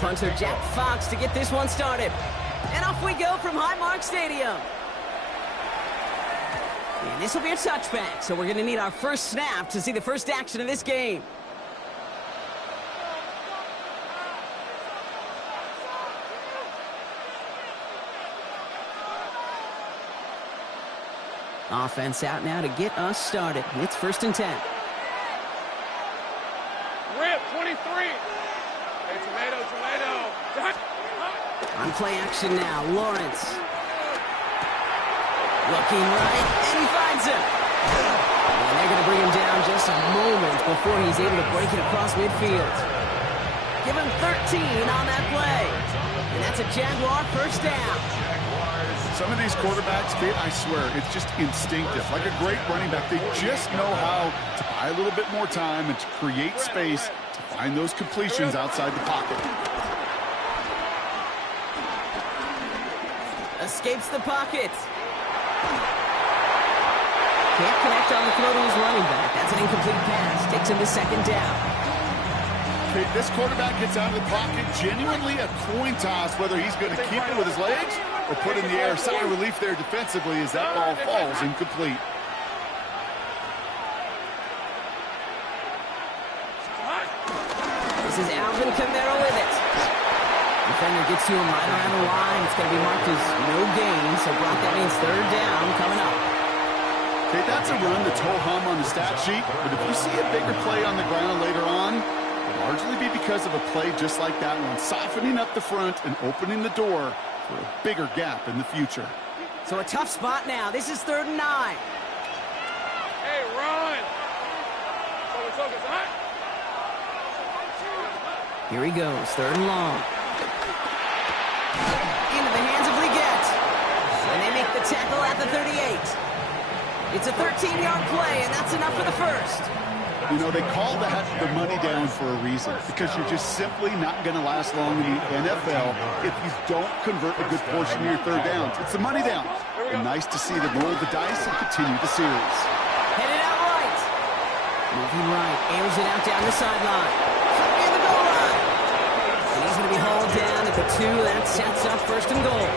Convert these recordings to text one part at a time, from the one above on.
punter Jack Fox to get this one started. And off we go from Highmark Stadium. And this will be a touchback, so we're going to need our first snap to see the first action of this game. Offense out now to get us started. It's 1st and 10. Rip, 23. Hey, tomato. On play action now, Lawrence. Looking right, and he finds him. And they're going to bring him down just a moment before he's able to break it across midfield. Give him 13 on that play. And that's a Jaguar first down. Some of these quarterbacks, Kate, I swear, it's just instinctive. Like a great running back, they just know how to buy a little bit more time and to create space to find those completions outside the pocket. Escapes the pocket. Can't connect on the throw to his running back. That's an incomplete pass. Takes him to 2nd down. Okay, this quarterback gets out of the pocket. Genuinely a coin toss whether he's going to keep it with his legs or put in the air. Sigh of relief there defensively as that ball falls incomplete. This is Alvin Kamara with it. Defender gets to him right around the line. It's going to be marked as no gain, so Brock, that means 3rd down coming up. Okay, that's a run that's ho-hum on the stat sheet, but if you see a bigger play on the ground later on, it'll largely be because of a play just like that one, softening up the front and opening the door for a bigger gap in the future. So a tough spot now. This is 3rd and 9. Hey, run. Here he goes, 3rd and long. Into the hands of Leggett. And they make the tackle at the 38. It's a 13-yard play, and that's enough for the first. You know, they call that the money down for a reason, because you're just simply not going to last long in the NFL if you don't convert a good portion of your 3rd downs. It's the money down. And nice to see them roll the dice and continue the series. Headed out right. Moving right, airs it out down the sideline. Near the goal line. And he's going to be hauled down at the 2. That sets up 1st and goal.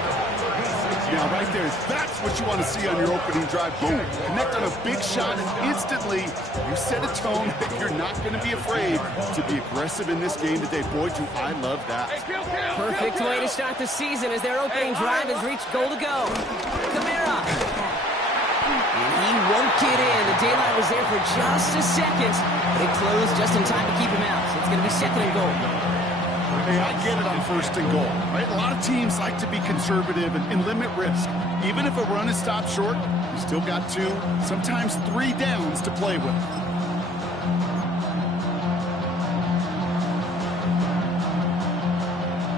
Now, right there, that's what you want to see on your opening drive. Boom! Connect on a big shot, and instantly you set a tone that you're not going to be afraid to be aggressive in this game today. Boy, do I love that. Perfect way to start the season as their opening drive has reached goal to go. Kamara. And he won't get in. The daylight was there for just a second, but it closed just in time to keep him out. So it's going to be 2nd and goal. Hey, I get it on 1st and goal, right? A lot of teams like to be conservative and limit risk. Even if a run is stopped short, you still got 2, sometimes 3 downs to play with.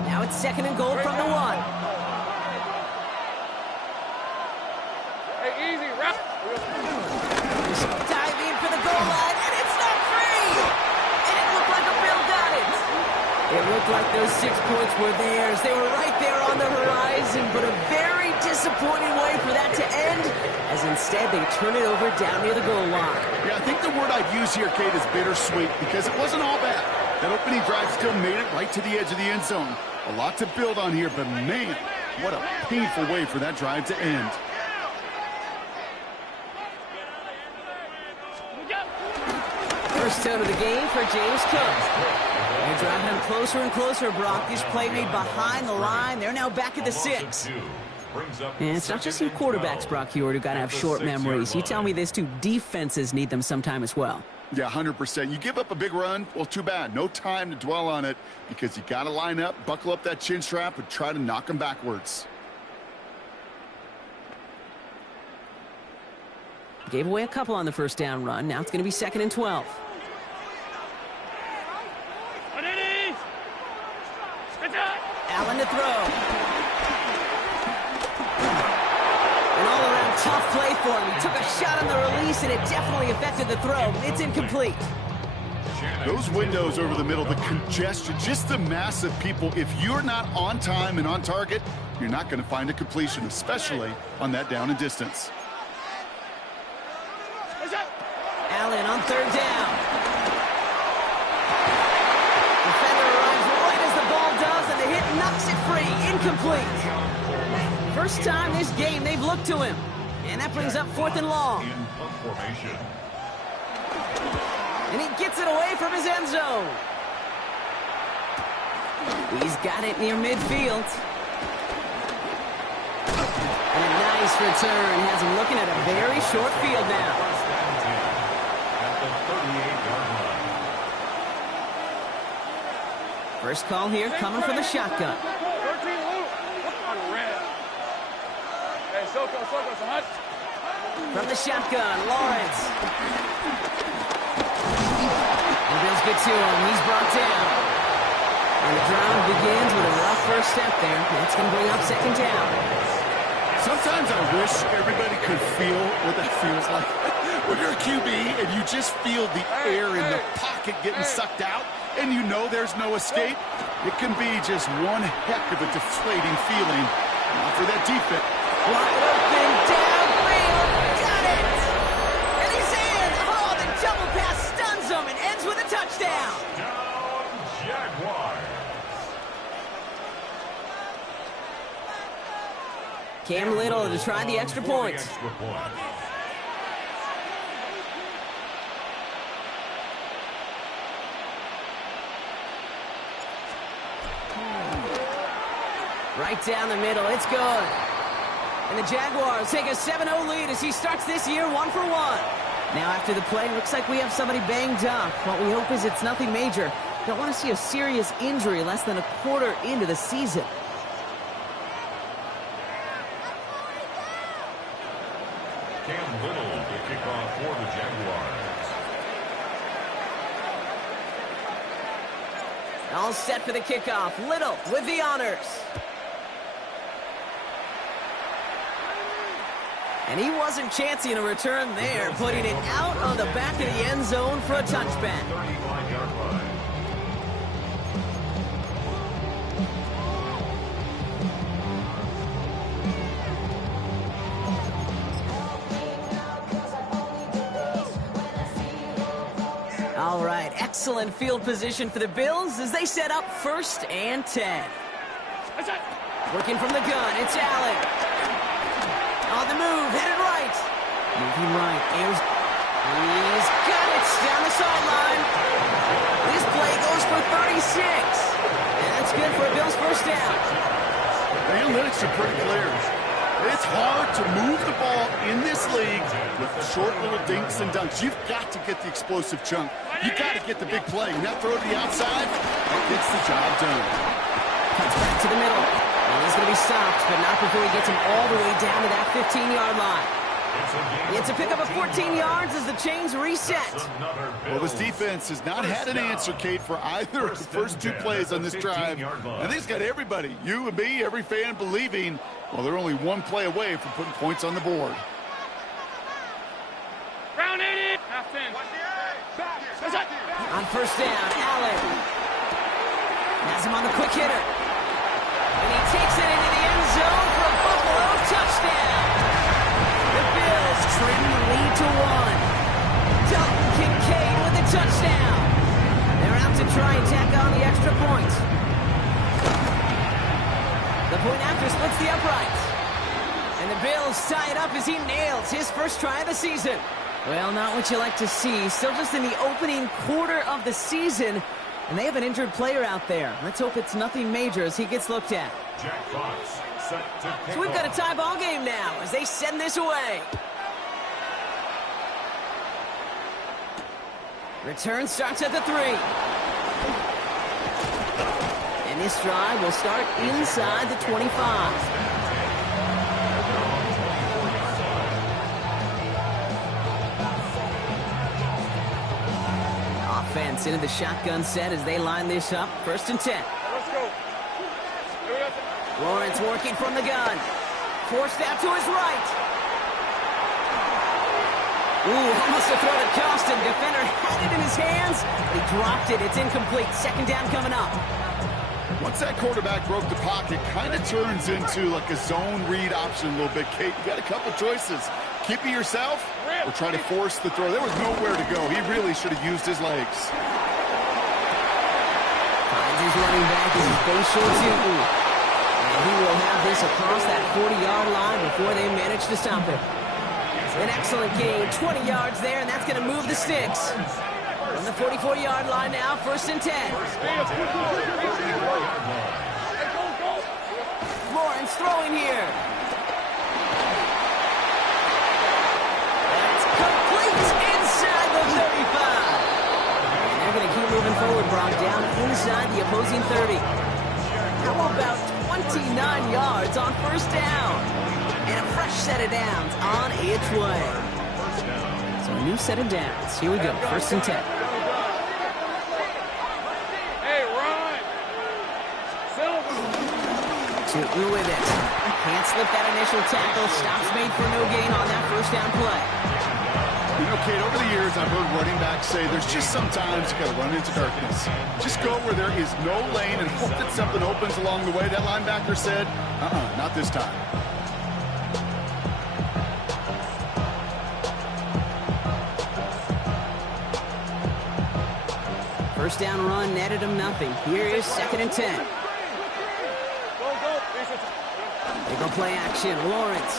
Now it's 2nd and goal from the 1. Hey, easy, rap. Dive in for the goal line, and it's not free! And it looked like a Bill got it. It looked like those 6 points were theirs. They were right there on the horizon, but a very disappointing way for that to end, as instead they turn it over down near the goal line. Yeah, I think the word I'd use here, Kate, is bittersweet, because it wasn't all bad. That opening drive still made it right to the edge of the end zone. A lot to build on here, but man, what a painful way for that drive to end. First down of the game for James Cook. They're driving him closer and closer, Brock. This play made behind the line. They're now back at the 6. And it's not just you quarterbacks, Brock Huard, who got to have short memories. You tell me this too, defenses need them sometime as well. Yeah, 100%. You give up a big run, well, too bad. No time to dwell on it because you got to line up, buckle up that chin strap, and try to knock them backwards. Gave away a couple on the first down run. Now it's going to be 2nd and 12. Allen to throw. An all-around tough play for him. He took a shot on the release, and it definitely affected the throw. It's incomplete. Those windows over the middle, the congestion, just the mass of people. If you're not on time and on target, you're not going to find a completion, especially on that down and distance. Allen on 3rd down. Defender arrives right as the ball does, incomplete. First time this game they've looked to him. And that brings up 4th and long. And he gets it away from his end zone. He's got it near midfield. And a nice return has him looking at a very short field now. First call here coming from the shotgun. 13 loop. On red. Hey, Soko, it's a hunt. From the shotgun, Lawrence. And Bills get to him. He's brought down. And the drive begins with a rough first step there. That's going to bring up 2nd down. Sometimes I wish everybody could feel what that feels like. When you're a QB and you just feel the air in the pocket getting sucked out, and you know there's no escape, it can be just one heck of a deflating feeling. Not for that defense. Wide open, downfield, got it! And he's in! Oh, the double pass stuns him and ends with a touchdown. Touchdown, Jaguars. Cam Little to try the extra point. Right down the middle, it's good. And the Jaguars take a 7-0 lead as he starts this year 1 for 1. Now after the play, looks like we have somebody banged up. What we hope is it's nothing major. Don't want to see a serious injury less than a quarter into the season. Cam Little to kick off for the Jaguars. All set for the kickoff. Little with the honors. And he wasn't chancing a return there, putting it out of the back of the end zone for a touchback. 35-yard line. All right, excellent field position for the Bills as they set up 1st and 10. Working from the gun, it's Allen. On the move, headed right. Moving right, airs. He's got it down the sideline. This play goes for 36. And that's good for a Bills first down. The analytics are pretty clear. It's hard to move the ball in this league with short little dinks and dunks. You've got to get the explosive chunk. You've got to get the big play. And that throw to the outside, that gets the job done. Cuts back to the middle. And he's going to be stopped, but not before he gets him all the way down to that 15-yard line. It's a pickup of 14 yards as the chains reset. Well, this defense has not had an answer, Kate, for either of the first 2 plays on this drive. I think it's got everybody, you and me, every fan believing, well, they're only 1 play away from putting points on the board. Round 80. Half 10. On first down, Allen has him on the quick hitter. And he takes it into the end zone for a Buffalo touchdown. The Bills trim the lead to 1. Dalton Kincaid with the touchdown. They're out to try and tack on the extra point. The point after splits the uprights. And the Bills tie it up as he nails his first try of the season. Well, not what you like to see. Still just in the opening quarter of the season. And they have an injured player out there. Let's hope it's nothing major as he gets looked at. Jack Fox set to kick So we've got a off. tie ball game now as they send this away. Return starts at the 3. And this drive will start inside the 25. Offense into the shotgun set as they line this up. 1st and 10. Let's go. Lawrence working from the gun. Forced out to his right. Ooh, almost a throw to cost him. Defender had it in his hands. He dropped it. It's incomplete. 2nd down coming up. Once that quarterback broke the pocket, kind of turns into like a zone read option a little bit, Kate. You got a couple choices. Keep it yourself or try to force the throw. There was nowhere to go. He really should have used his legs. Finds his running back as he's base short two. He will have this across that 40-yard line before they manage to stop him. An excellent gain, 20 yards there, and that's going to move the sticks. From the 44-yard line now, 1st and 10. Lawrence throwing here. That's complete inside the 35. And they're going to keep moving forward, Brock, down inside the opposing 30. How about 29 yards on 1st down? And a fresh set of downs on its way. So a new set of downs. Here we go, 1st and 10. Shooting with it. Can't slip that initial tackle. Stops made for no gain on that 1st down play. You know, Kate, over the years, I've heard running backs say there's just sometimes you got to run into darkness. Just go where there is no lane and hope that something opens along the way. That linebacker said, not this time. 1st down run netted him nothing. Here is 2nd and 10. They go play action. Lawrence.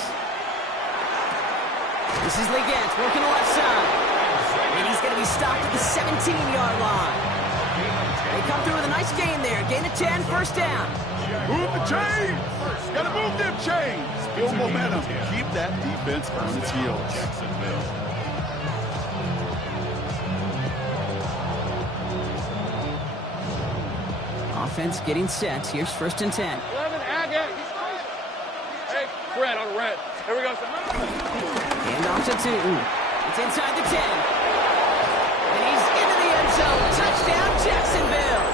This is Legance working the left side. And he's going to be stopped at the 17-yard line. They come through with a nice gain there. Gain of 10, 1st down. Move the chains. Got to move them chains. Build momentum. Keep that defense on its heels. Offense getting set. Here's 1st and 10. 11, Agate. Hey, red on red. Here we go, sir. Hand off to Tootin. It's inside the 10. And he's into the end zone. Touchdown, Jacksonville.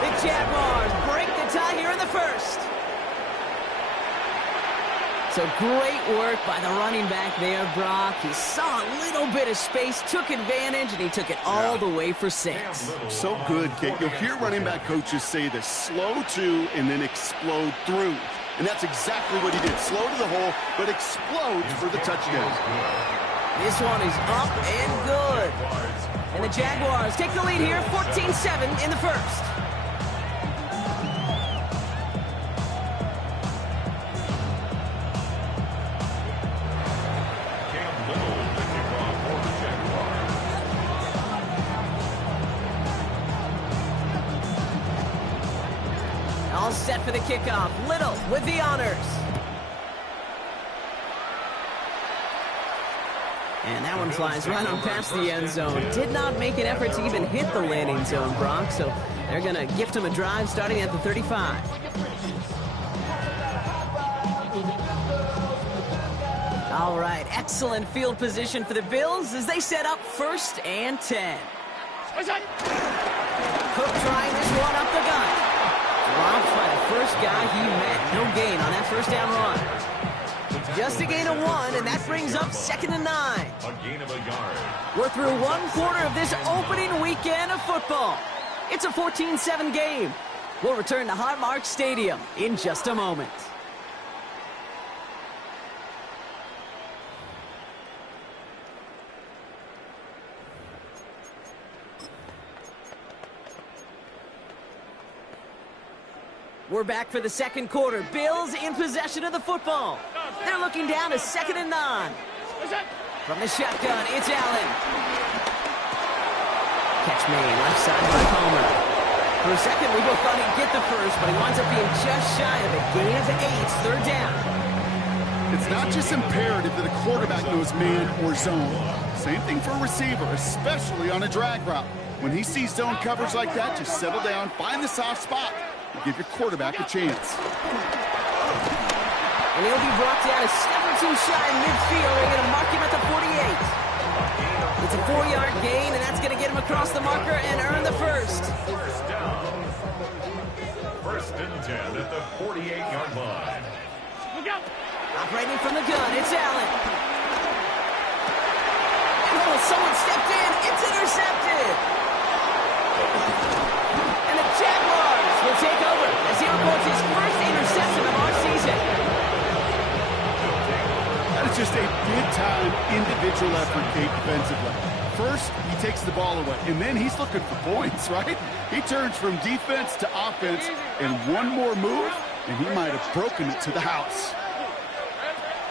The Jaguars break the tie here in the 1st. So great work by the running back there, Brock. He saw a little bit of space, took advantage, and he took it all the way for 6. So good, Kate. You'll hear running back coaches say this: slow to and then explode through. And that's exactly what he did. Slow to the hole, but explodes for the touchdown. This one is up and good. And the Jaguars take the lead here, 14-7 in the 1st. All set for the kickoff. Little with the honors. And that one flies right on past the end zone. Did not make an effort to even hit the landing zone, Brock. So they're going to gift him a drive starting at the 35. All right, excellent field position for the Bills as they set up 1st and 10. Cook trying this one up the gut. Dropped by the first guy he met. No gain on that 1st down run. Just a gain of 1, and that brings up 2nd and 9. A gain of a yard. We're through 1 quarter of this opening weekend of football. It's a 14-7 game. We'll return to Highmark Stadium in just a moment. We're back for the 2nd quarter. Bills in possession of the football. They're looking down to 2nd and 9. From the shotgun, it's Allen. Catch made left side by Palmer. For a second, we both thought he'd get the first, but he winds up being just shy of a gain of 8, 3rd down. It's not just imperative that a quarterback knows man or zone. Same thing for a receiver, especially on a drag route. When he sees zone coverage like that, just settle down, find the soft spot. Give your quarterback a chance. And he'll be brought down a step or two shy in midfield. They're going to mark him at the 48. It's a 4-yard gain, and that's going to get him across the marker and earn the 1st. 1st down. 1st and 10 at the 48-yard line. Look out! Operating from the gun, it's Allen. Oh, someone stepped in. It's intercepted. And the Jaguars will take over as he reports his 1st interception of our season. That is just a big-time individual effort, Kate, defensively. First, he takes the ball away, and then he's looking for points, right? He turns from defense to offense, and one more move, and he might have broken it to the house.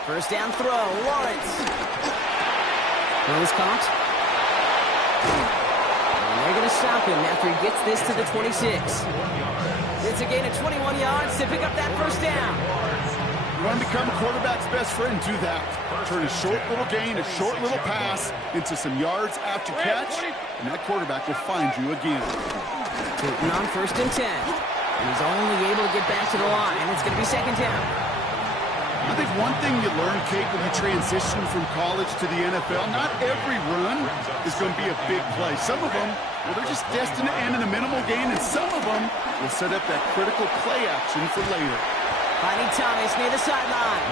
First down throw, Lawrence. Throws caught. And they're going to stop him after he gets this to the 26. It's a gain of 21 yards to pick up that first down. You want to become a quarterback's best friend, do that. Turn a short little gain, a short little pass into some yards after catch, and that quarterback will find you again. Tootin on first and 10. And he's only able to get back to the line. It's going to be second down. I think one thing you learn, Kate, when you transition from college to the NFL, not every run is going to be a big play. Some of them, well, they're just destined to end in a minimal gain, and some of them will set up that critical play action for later. Finding Thomas near the sideline.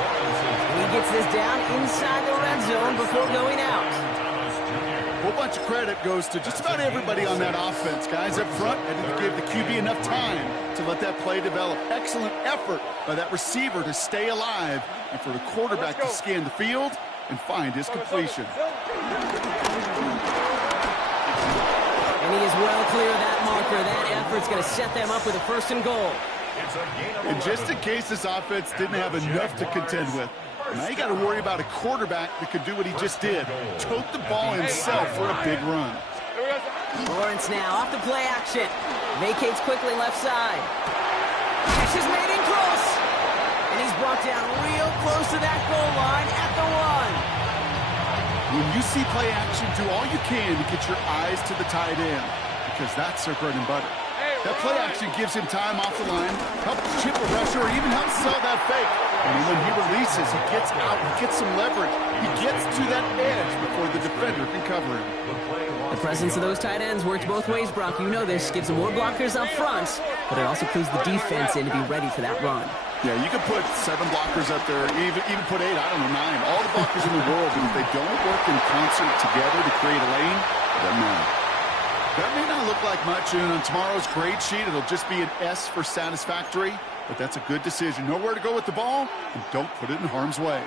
He gets this down inside the red zone before going out. A whole bunch of credit goes to just about everybody on that offense. Guys up front, I think give the QB enough time to let that play develop. Excellent effort by that receiver to stay alive and for the quarterback to scan the field and find his completion. And he is well clear of that marker. That effort's going to set them up with a first and goal. And just in case this offense didn't have enough to contend with, now you got to worry about a quarterback that could do what he just did. Tote the ball himself for a big run. Lawrence now off the play action. Vacates quickly left side. Catch is made in close. And he's brought down real close to that goal line at the 1. When you see play action, do all you can to get your eyes to the tight end, because that's their bread and butter. That play action gives him time off the line, helps chip a rusher, or even helps sell that fake. And when he releases, he gets out, he gets some leverage. He gets to that edge before the defender can cover him. The presence of those tight ends works both ways, Brock. You know this. Gives them more blockers up front, but it also clues the defense in to be ready for that run. Yeah, you could put 7 blockers up there, even put 8, I don't know, 9. All the blockers in the world, but if they don't work in concert together to create a lane, it doesn't matter. That may not look like much, and on tomorrow's grade sheet, it'll just be an S for satisfactory, but that's a good decision. Know where to go with the ball, and don't put it in harm's way.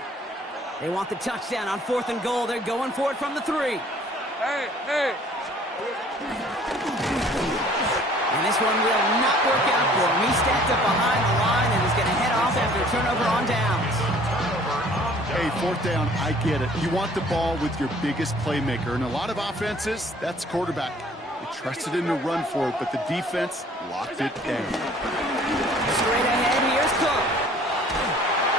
They want the touchdown on 4th and goal. They're going for it from the 3. Hey. And this one will not work out for him. He stepped up behind the line and is going to head off after a turnover on downs. Hey, 4th down, I get it. You want the ball with your biggest playmaker, and a lot of offenses, that's quarterback. They trusted him to run for it, but the defense locked it down. Straight ahead, here's Cook.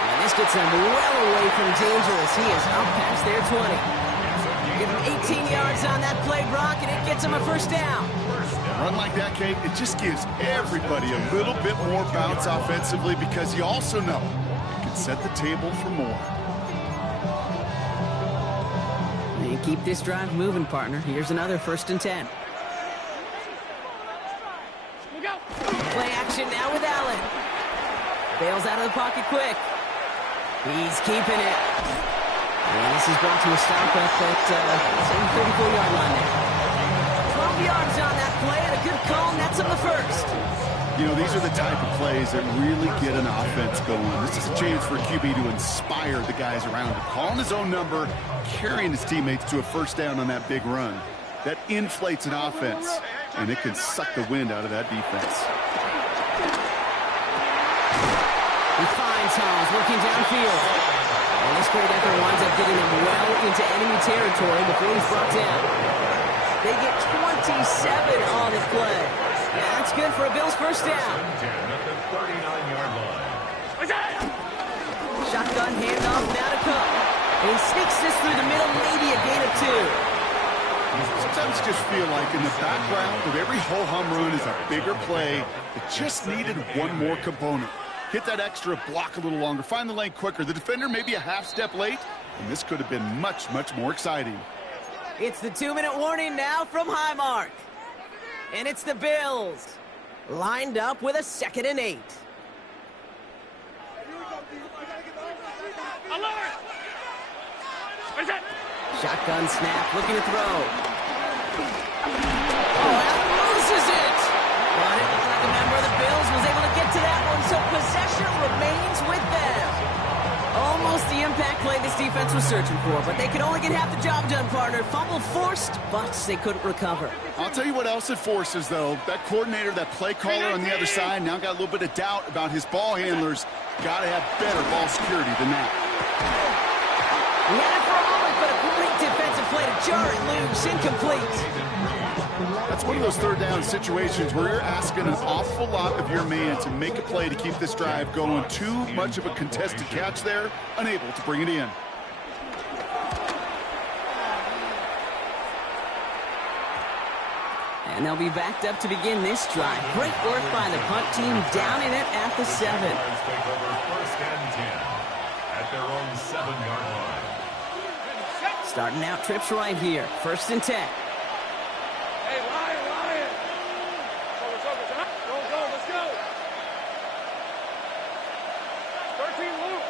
And this gets him well away from dangerous. He is up past their 20. Give him 18 yards on that play, Brock, and it gets him a first down. A run like that, Kate, it just gives everybody a little bit more bounce offensively, because you also know it can set the table for more. And keep this drive moving, partner. Here's another 1st and 10. Play action now with Allen. Bails out of the pocket quick. He's keeping it. And this is brought to a stop up at same 34-yard line now. 12 yards on that play, and a good call, and that's on the 1st. You know, these are the type of plays that really get an offense going. This is a chance for a QB to inspire the guys around him. Calling his own number, carrying his teammates to a first down on that big run. That inflates an offense, and it can suck the wind out of that defense. He finds Holmes working downfield. And this great effort winds up getting him well into enemy territory before he's brought down. They get 27 on the play. Yeah, that's good for a Bills first down. Shotgun handoff now to Cook. And he sneaks this through the middle, maybe a gain of 2. Sometimes you just feel like in the background of every ho-hum run is a bigger play that just needed one more component. Hit that extra block a little longer, find the lane quicker. The defender may be a half step late, and this could have been much, much more exciting. It's the 2-minute warning now from Highmark. And it's the Bills, lined up with a 2nd and 8. Shotgun snap, looking to throw. Oh, Allen loses it! But it looks like a member of the Bills was able to get to that one, so possession remains with them. Almost the impact play this defense was searching for, but they could only get half the job done, partner. Fumble forced, but they couldn't recover. I'll tell you what else it forces, though. That coordinator, that play caller on the other side, now got a little bit of doubt about his ball handlers. Got to have better ball security than that. He had it for a moment, but a great defensive play to jar it loose. Incomplete. That's one of those third down situations where you're asking an awful lot of your man to make a play to keep this drive going. Too much of a contested catch there, unable to bring it in. And they'll be backed up to begin this drive. Great work by the punt team, downing it at the 7. Take over 1st and 10 at their own 7-yard line. Starting out trips right here. 1st and 10. Hey, Lion. Go, let's go. 13, Luke.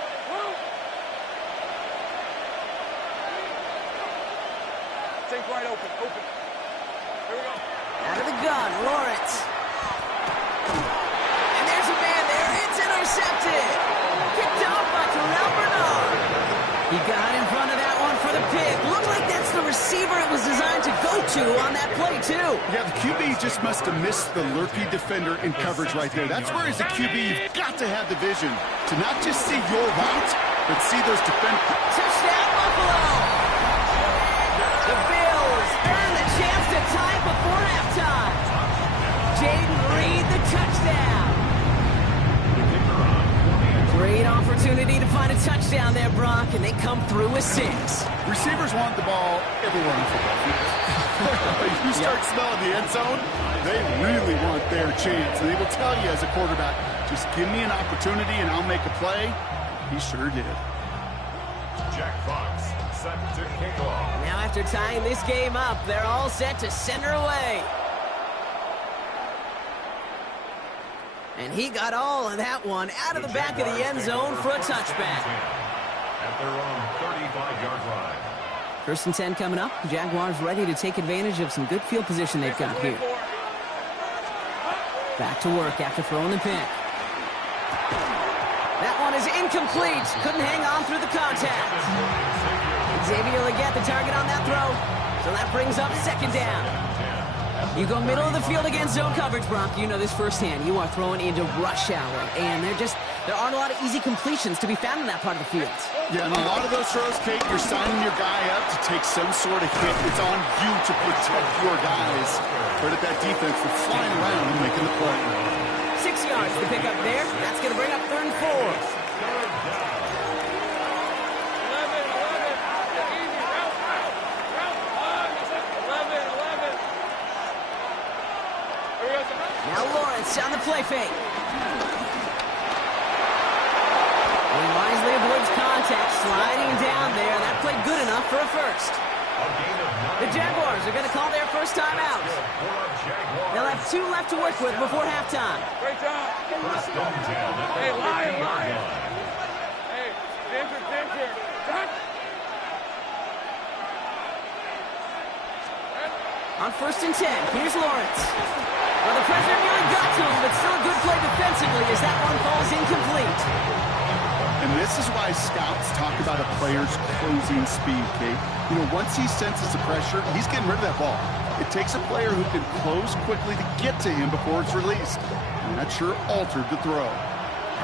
Take right open. Here we go. Out of the gun, Lawrence. And there's a man there. It's intercepted. Picked off by Terrell Bernard. He got in front of that one for the pick. Looked like that's the receiver it was designed to go to on that play, too. Yeah, the QB just must have missed the lurky defender in coverage right there. That's where, as a QB, you've got to have the vision to not just see your route, but see those defenders. Touchdown, Buffalo. The Bills earn the chance to tie before halftime. Jaden Reed, the touchdown. Great opportunity to find a touchdown there, Brock, and they come through with 6. Receivers want the ball everywhere on the football field. You start smelling the end zone, they really want their chance. And they will tell you as a quarterback, just give me an opportunity and I'll make a play. He sure did. Jack Fox set to kick off. Now after tying this game up, they're all set to center away. And he got all of that one out of the back of the end zone for a touchback. At their own 35-yard line. 1st and 10 coming up. Jaguars ready to take advantage of some good field position they've got here. Back to work after throwing the pick. That one is incomplete. Couldn't hang on through the contact. Xavier Legette the target on that throw. So that brings up 2nd down. You go middle of the field against zone coverage, Brock. You know this firsthand. You are throwing into rush hour, and there aren't a lot of easy completions to be found in that part of the field. Yeah, and a lot of those throws, Kate, you're signing your guy up to take some sort of hit. It's on you to protect your guys. Credit that defense for flying around and making the play. 6 yards to pick up there. That's going to bring up 3rd and 4. Now Lawrence on the play fake. And wisely avoids contact, sliding down there. That played good enough for a first. The Jaguars are going to call their first time out. They'll have 2 left to work with before halftime. Great job. Hey, Lion. Hey, danger. On 1st and 10, here's Lawrence. Well, the pressure nearly got to him, but still a good play defensively as that one falls incomplete. And this is why scouts talk about a player's closing speed, Kate. You know, once he senses the pressure, he's getting rid of that ball. It takes a player who can close quickly to get to him before it's released. And that sure altered the throw.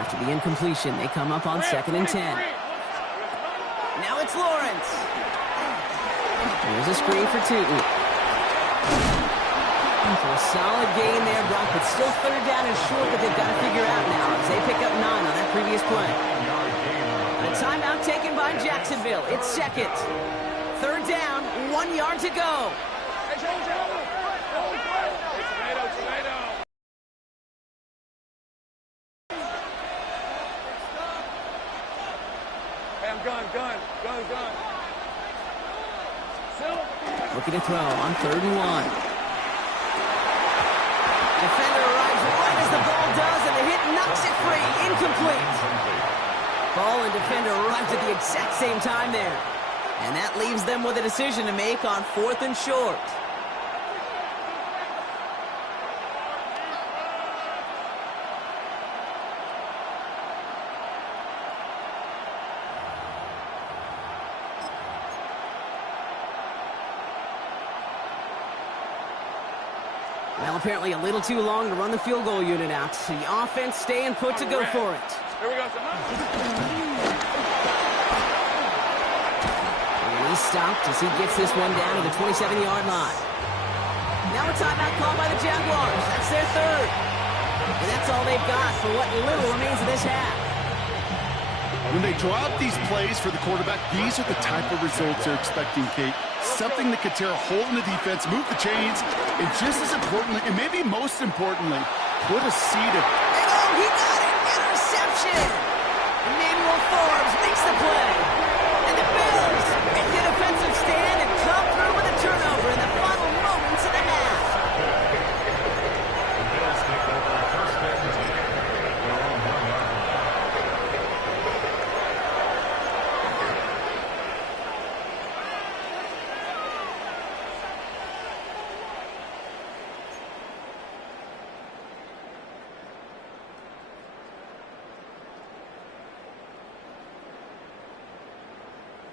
After the incompletion, they come up on 2nd and 10. Now it's Lawrence. There's a screen for 2. For a solid gain there, Brock, but still 3rd down and short that they've got to figure out now as they pick up 9 on that previous play. A timeout taken by Jacksonville. It's 2nd. 3rd down, 1 yard to go. Hey, I'm gun. Looking to throw on 3rd and 1. Defender arrives right as the ball does, and the hit knocks it free. Incomplete. Ball and defender arrived at the exact same time there. And that leaves them with a decision to make on 4th and short. Well, apparently a little too long to run the field goal unit out. The offense staying put to go for it. Here we go, And he's stopped as he gets this one down to the 27-yard line. Now a timeout called by the Jaguars. That's their third. And that's all they've got for what little remains of this half. When they draw up these plays for the quarterback, these are the type of results they're expecting, Kate. Something that could tear a hole in the defense, move the chains, and just as importantly, and maybe most importantly, put a seed of... Oh, he got it! Interception! Emmanuel Forbes makes the play. And the Bills make the defensive stand and come through with a turnover in the final moments of the half. The Bills take over first and 10 at their own 1-yard line.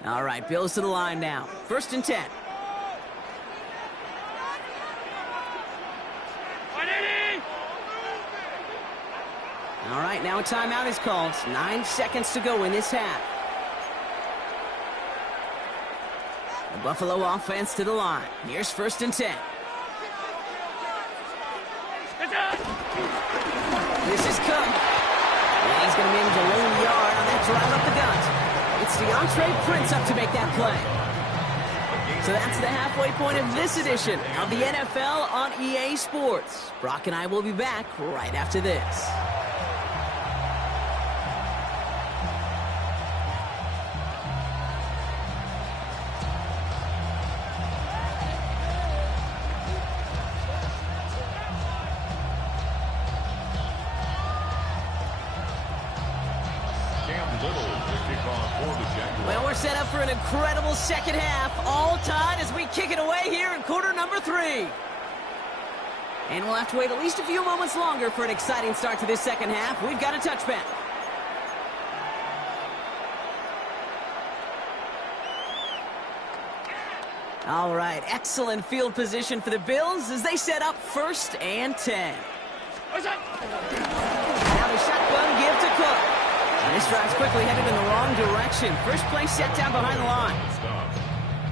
All right, Bills to the line now. First and 10. All right, now a timeout is called. 9 seconds to go in this half. The Buffalo offense to the line. Here's first and 10. This is Cook. And he's going to manage a lone yard on that drive up the gut. It's DeAndre Prince up to make that play. So that's the halfway point of this edition of the NFL on EA Sports. Brock and I will be back right after this. Well, we're set up for an incredible second half. All tied as we kick it away here in quarter number 3. And we'll have to wait at least a few moments longer for an exciting start to this second half. We've got a touchback. All right, excellent field position for the Bills as they set up first and 10. Now the shotgun give to Cook. And this drive's quickly headed in the wrong direction. First play set down behind the line.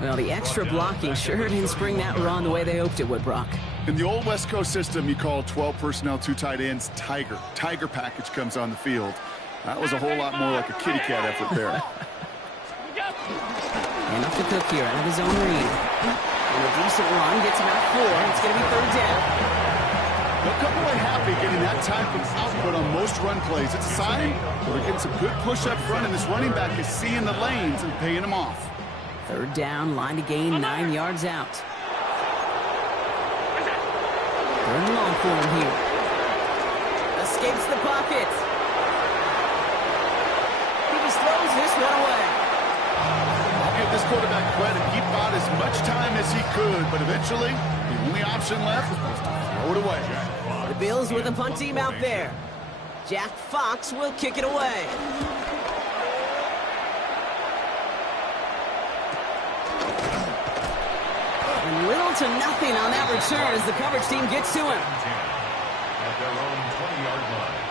Well, the extra blocking sure didn't spring that run the way they hoped it would, Brock. In the old West Coast system, you call 12 personnel, 2 tight ends, Tiger. Tiger package comes on the field. That was a whole lot more like a kitty cat effort there. And up to Cook here out of his own read. And a decent run gets him out 4. It's going to be third down. They'll come away happy getting that type of output on most run plays. It's a sign that they're getting some good push up front, and this running back is seeing the lanes and paying them off. Third down, line to gain 9 yards out. Third and long for him here. Escapes the pocket. He just throws this one away. I'll give this quarterback credit. He bought as much time as he could, but eventually, the only option left was to throw it away. The Bills with a punt team out there. Jack Fox will kick it away. And little to nothing on that return as the coverage team gets to him. At their own 20-yard line.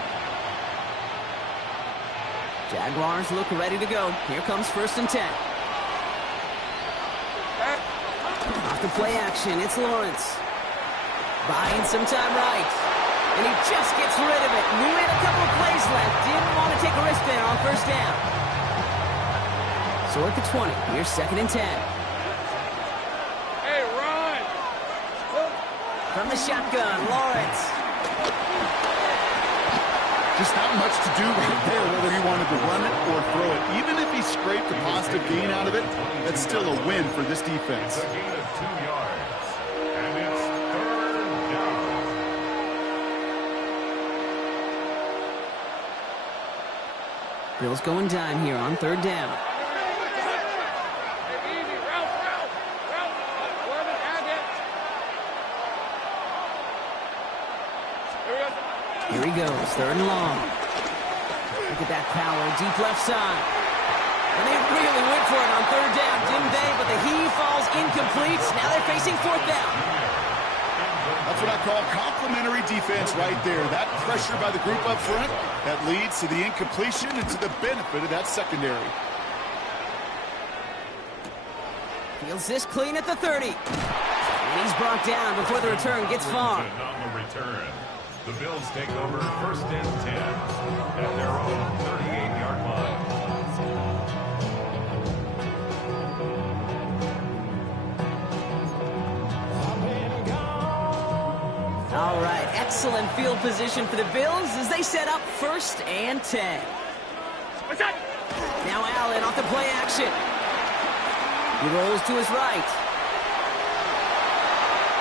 Jaguars look ready to go. Here comes first and 10. Off the play action, it's Lawrence. Buying some time right. And he just gets rid of it. Knew he had a couple of plays left. Didn't want to take a risk there on first down. So at the 20, here's second and 10. Hey, run! From the shotgun, Lawrence. Just not much to do right there, whether he wanted to run it or throw it. Even if he scraped a positive gain out of it, that's still a win for this defense. It's a gain of 2 yards. And it's third down. Bills going dime here on third down. Hey, easy, route. 11, add it. Here we go. Here he goes, third and long. Look at that power, deep left side. And they really went for it on third down, didn't they? But the heave falls incomplete. Now they're facing fourth down. A That's what I call complimentary defense right there. That pressure by the group up front, that leads to the incompletion and to the benefit of that secondary. Feels this clean at the 30. And he's brought down before the return gets far. On the return, the Bills take over 1st and 10 at their own 38-yard line. All right, excellent field position for the Bills as they set up 1st and 10. Now Allen off the play action. He rolls to his right.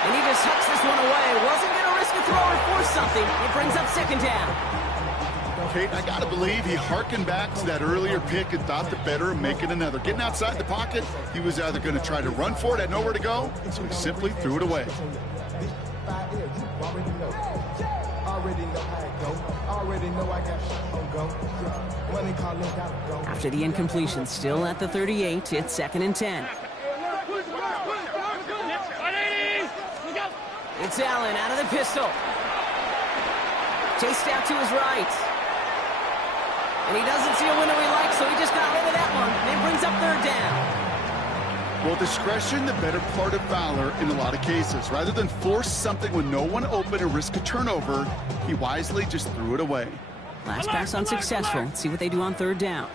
And he just hucks this one away. Wasn't going to risk a throw or force something. It brings up 2nd down. Kate, I got to believe he harkened back to that earlier pick and thought the better of making another. Getting outside the pocket, he was either going to try to run for it, had nowhere to go, so he simply threw it away. After the incompletion, still at the 38, it's 2nd and 10. It's Allen out of the pistol. Chased out to his right. And he doesn't see a window he likes, so he just got rid of that one. And it brings up 3rd down. Well, discretion, the better part of valor in a lot of cases. Rather than force something with no one open and risk a turnover, he wisely just threw it away. Last pass unsuccessful. Let's see what they do on 3rd down.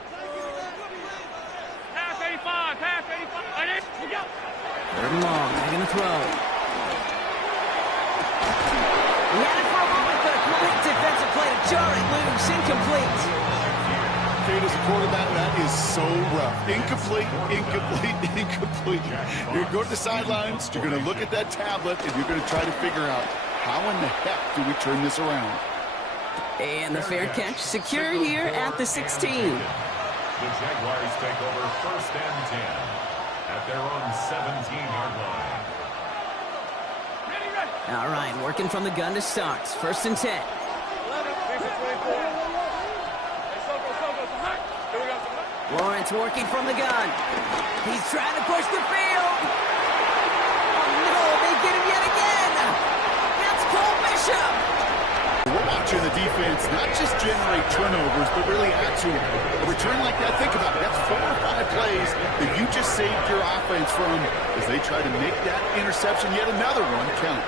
Pass 85, pass 85. 3rd and long, they're going to throw. He had it for a moment, but a quick defensive play to jar it loose. Incomplete. Kate, as a quarterback, that is so rough. Incomplete, incomplete, incomplete. You're going to go to the sidelines, you're going to look at that tablet, and you're going to try to figure out how in the heck do we turn this around. And the fair catch secure here at the 16. The Jaguars take over 1st and 10 at their own 17-yard line. All right, working from the gun to start. 1st and 10. Lawrence working from the gun. He's trying to push the field. Oh, no, they get him yet again. That's Cole Bishop. We're watching the defense not just generate turnovers, but really add to it. A return like that, think about it. That's 4 or 5 plays that you just saved your offense from as they try to make that interception, yet another one, count.